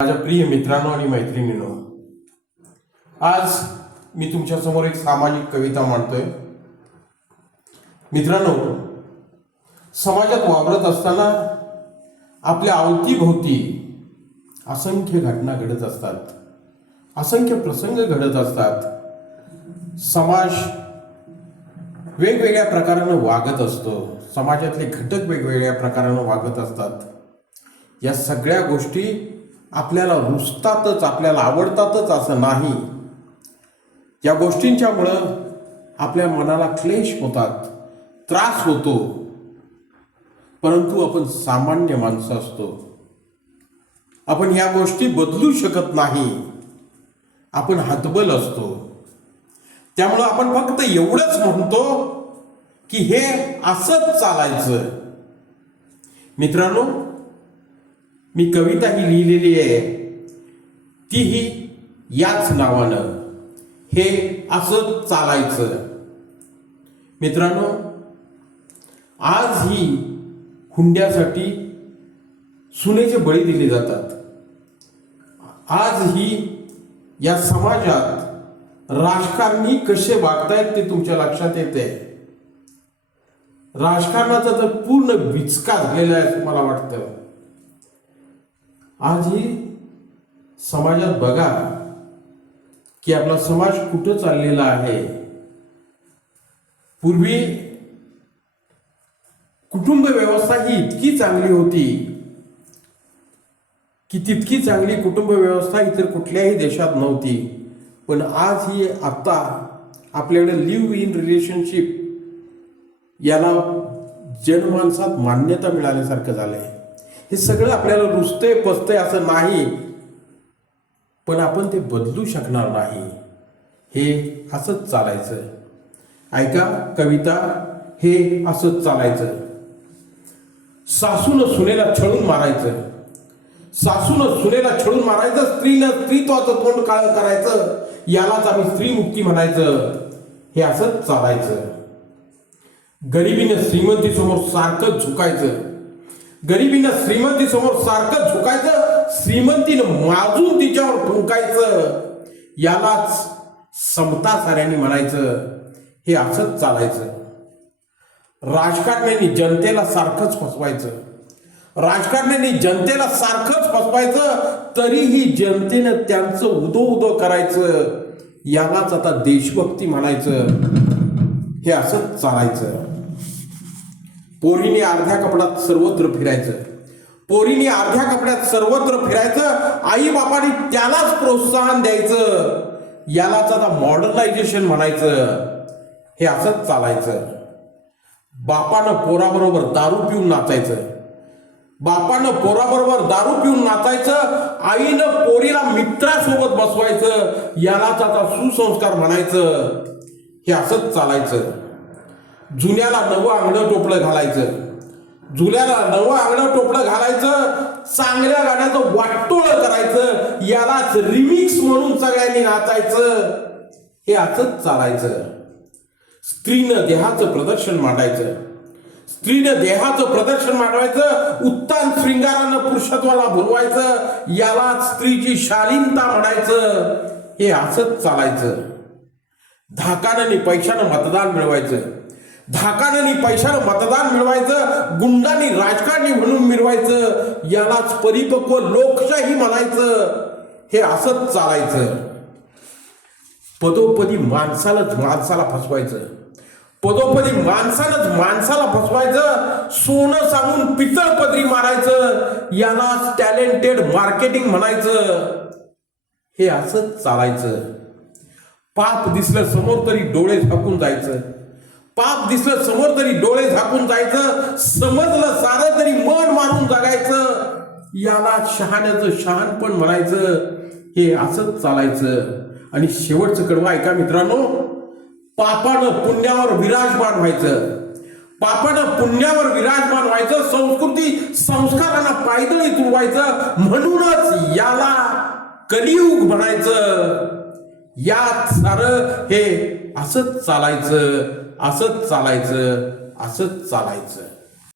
माझ्या प्रिय मित्रांनो आणि मैत्रिणींनो, आज मी तुमच्या समोर एक सामाजिक कविता मांडतोय. मित्रांनो, समाजात वावरत असताना आपल्या अवतीभोवती असंख्य घटना घडत असतात, असंख्य प्रसंग घडत असतात. समाज वेगवेगळ्या प्रकारानं वागत असतो, समाजातले घटक वेगवेगळ्या प्रकारानं वागत असतात. या सगळ्या गोष्टी आपल्याला रुचतातच, आपल्याला आवडतातच असं नाही. या गोष्टींच्यामुळं आपल्या मनाला क्लेश होतात, त्रास होतो. परंतु आपण सामान्य माणसं असतो, आपण या गोष्टी बदलू शकत नाही, आपण हतबल असतो. त्यामुळं आपण फक्त एवढंच म्हणतो की हे असंच चालायचं. मित्रांनो, मी कविता ही लिहिलेली आहे, तीही याच नावानं, हे असंच चालायचं. मित्रांनो, आज ही हुंड्यासाठी सुनेचे बळी दिले जातात. आज ही या समाजात राजकारणी कसे वागतायत ते तुमच्या लक्षात येते. राजकारणाचा तर पूर्ण विचका झालेला आहे असं मला वाटतं. आज ही समाजात बघा की आपला समाज कुठं चाललेला आहे. पूर्वी कुटुंब व्यवस्था ही इतकी चांगली होती की तितकी चांगली कुटुंब व्यवस्था इतर कुठल्याही देशात नव्हती. पण आज ही आता आपल्याकडे लिव्ह इन रिलेशनशिप याला जनमानसात मान्यता मिळाल्यासारखं झालंय. हे सगळं आपल्याला रुचतंय पचतंय असं नाही, पण आपण ते बदलू शकणार नाही. हे असंच चालायचं. ऐका कविता, हे असंच चालायचं. सासूनं सुनेला छळून मारायचं, सासूनं सुनेला छळून मारायचं, स्त्रीनं स्त्रीत्वाचं तोंड काळं करायचं, यालाच आम्ही स्त्रीमुक्ती म्हणायचं. हे असंच चालायचं. गरिबीनं श्रीमंतीसमोर सारखं झुकायचं, गरिबीनं श्रीमंतीसमोर सारखं झुकायचं, श्रीमंतीनं माजून तिच्यावर ठुंकायचं, यालाच समता साऱ्यांनी म्हणायचं. हे असंच चालायचं. राजकारण्यांनी जनतेला सारखंच फसवायचं, राजकारण्यांनी जनतेला सारखंच फसवायचं, तरीही जनतेनं त्यांचं उदो उदो करायचं, यालाच आता देशभक्ती म्हणायचं. हे असंच चालायचं. पोरीने अर्ध्या कपड्यात सर्वत्र फिरायचं, पोरीने अर्ध्या कपड्यात सर्वत्र फिरायचं, आई बापाने त्यालाच प्रोत्साहन द्यायचं, यालाच आता मॉडर्नायझेशन म्हणायचं. हे असंच चालायचं. बापानं पोराबरोबर दारू पिऊन नाचायचं, बापानं पोराबरोबर दारू पिऊन नाचायचं, आईनं पोरीला मित्रासोबत बसवायचं, यालाच आता सुसंस्कार म्हणायचं. हे असंच चालायचं. जुन्याला नवं अंगडं टोपलं घालायचं, जुन्याला नवं अंगडं टोपलं घालायचं, चांगल्या गाण्याचं वाटोळं करायचं, यालाच रिमिक्स म्हणून सगळ्यांनी नाचायचं. हे असंच चालायचं. स्त्रीनं देहाचं प्रदर्शन मांडायचं, स्त्रीनं देहाचं प्रदर्शन मांडवायचं, उत्तान शृंगारानं पुरुषत्वाला भुलवायचं, यालाच स्त्रीची शालीनता म्हणायचं. हे असंच चालायचं. धाकानं पैशानं मतदान मिळवायचं, धाकानं पैशानं मतदान मिळवायचं, गुंडांनी राजकारणी म्हणून मिरवायचं, यालाच परिपक्व लोकशाही म्हणायचं. हे असंच चालायचं. पदोपदी माणसाला फसवायचं, पदोपदी माणसाला फसवायचं, सोनं सांगून पितळ पदरी मारायचं, यालाच टॅलेंटेड मार्केटिंग म्हणायचं. हे असंच चालायचं. पाप दिसलं समोर तरी डोळे झाकून जायचं, पाप दिसलं समोर तरी डोळे झाकून जायचं, समजलं सारं तरी मन मारून जगायचं, याला शहाण्याचं शहाणपण म्हणायचं. हे असंच चालायचं. आणि शेवटचं कडवं ऐका मित्रांनो, पापानं पुण्यावर विराजमान व्हायचं, पापानं पुण्यावर विराजमान व्हायचं, संस्कृती संस्कारांना पायदळी तुडवायचं, म्हणूनच याला कलियुग म्हणायचं. यात सारं हे असंच चालायचं, असंच चालायचं, असंच चालायचं.